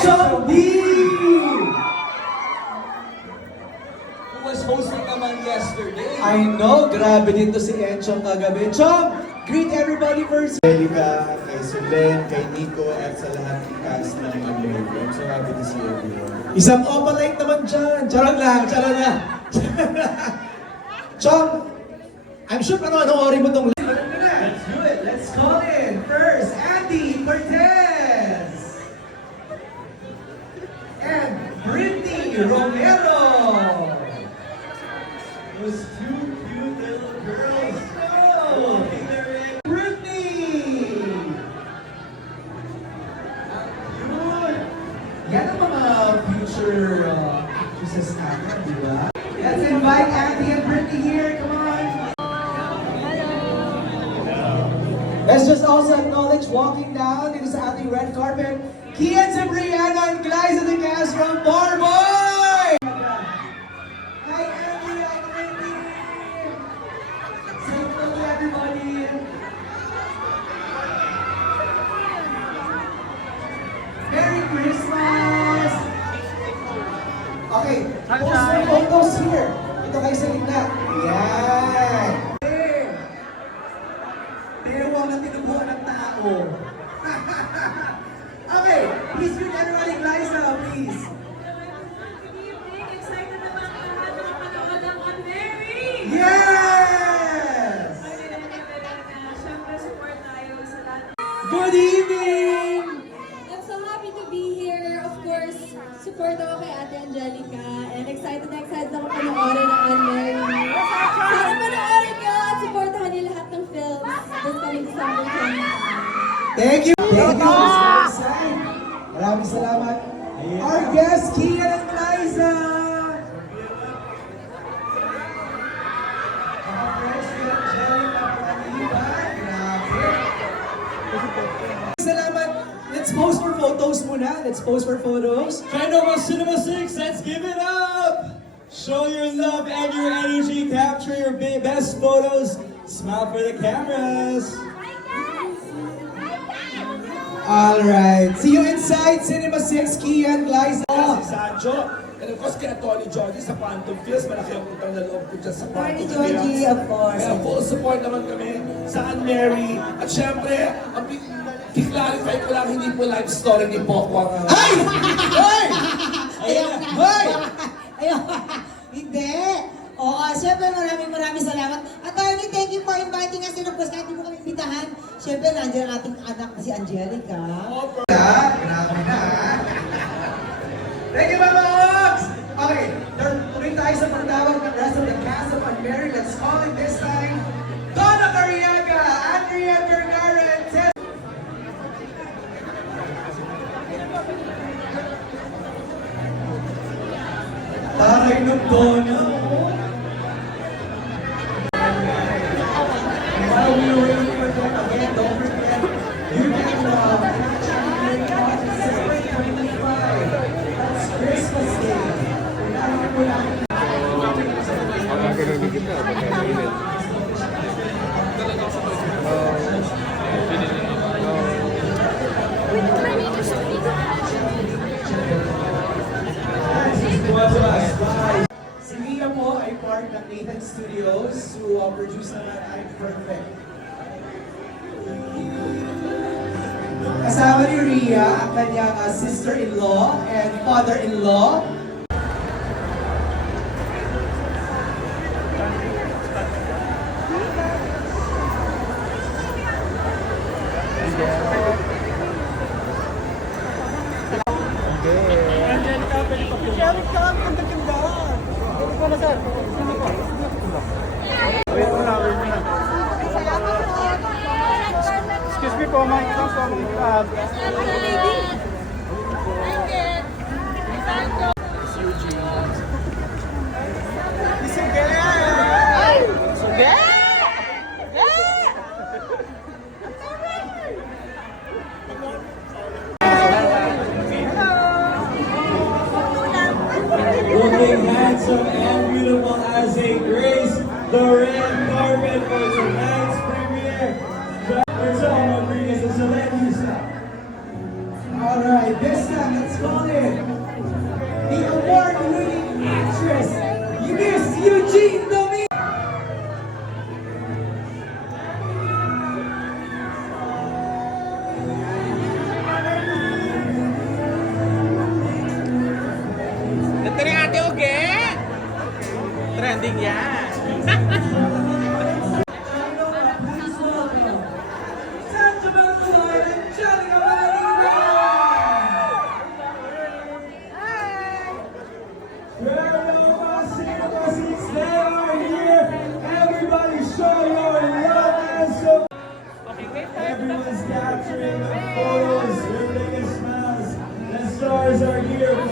Chong D! Who was hosting naman yesterday. I know, grabe din to si Enchong kagabi. Chong, greet everybody first. Angelica, kay Sulen, kay Nico, at sa lahat ng cast ng America. I'm so happy to see everyone. Isang opalite naman dyan. Charot lang, charot lang. Chong, I'm sure panoorin mo tong Let's do it. Let's call in. First, Andy Cortez. And Brittany Romero. Those two cute little girls. Oh, Brittany. Cute. Yan ang mga future actresses natin, di ba? Let's invite Andy and Brittany here. Come on. Let's just also acknowledge walking down dito sa ating red carpet, Kian Cipriano and Glyza the cast from Barboy! Hi, Andy and Brittany! Say hello to everybody! Merry Christmas! Okay, post my photos here. Ito kayo sa gitna. Yan! Bewang na tinubuhan ng tao. Okay, please greet everybody, Glyza, please. Excited na ba ang lahat na mapanood ang Unmarried? Yes! Siyempre, support tayo sa lahat. Good evening! I'm so happy to be here. Of course, support ako kay Ate Angelica. And excited ako panoorin ang Unmarried. Sana panoorin nyo at supportahan niyo lahat ng films this coming December 20. Thank you! Thank you, Mr. Sai. Maraming salamat. Our guest, Kian and Glyza! Salamat. Let's pose for photos muna. Let's pose for photos. Kendall Cinema 6, let's give it up! Show your love and your energy, capture your best photos, smile for the cameras. Alright. See you inside Cinema 6, Kian, Glyza. Si Sancho, and of course kaya Tony Jordi sa Phantom Films, malaki ang utang na loob ko dyan sa Phantom Films. of course. Kaya full support naman kami sa Unmarried. At syempre, ang i-clarify ko lang, hindi po life story ni Pokwang. Ay! Hoy! Hoy! Ayun, hindi. Oo, syempre maraming salamat. Attorney, thank you for inviting us. And of course, kahit di mo kami imbitahan, syempre nandiyan ang ating anak na si Angelica. Grabe na. Thank you, Mama Ogs! Okay, tuloy tayo sa pagtawag ng rest of the cast of Unmarried. Let's call it this time, Donna Cariaga, Andrea Vergara, and Ted. Taray ng Donna. While we were waiting for that again, don't forget, you can celebrate 25. That's Christmas Day. Kailangan mo lang. Si Mia po ay part ng Nathan Studios who produce naman ay Perfect. Kasama ni Rhea ang kanyang sister-in-law and father-in-law. Excuse me po, ma'am. Looking handsome and beautiful as a grace, the red carpet for tonight's premiere. Rodriguez and Soledad. Alright, this Fiesta, let's call it the award-winning actress, Miss Eugene Dominguez. Ganda ni Ate Oge! Trending yan! Everyone's capturing the photos, their biggest smiles. The stars are here.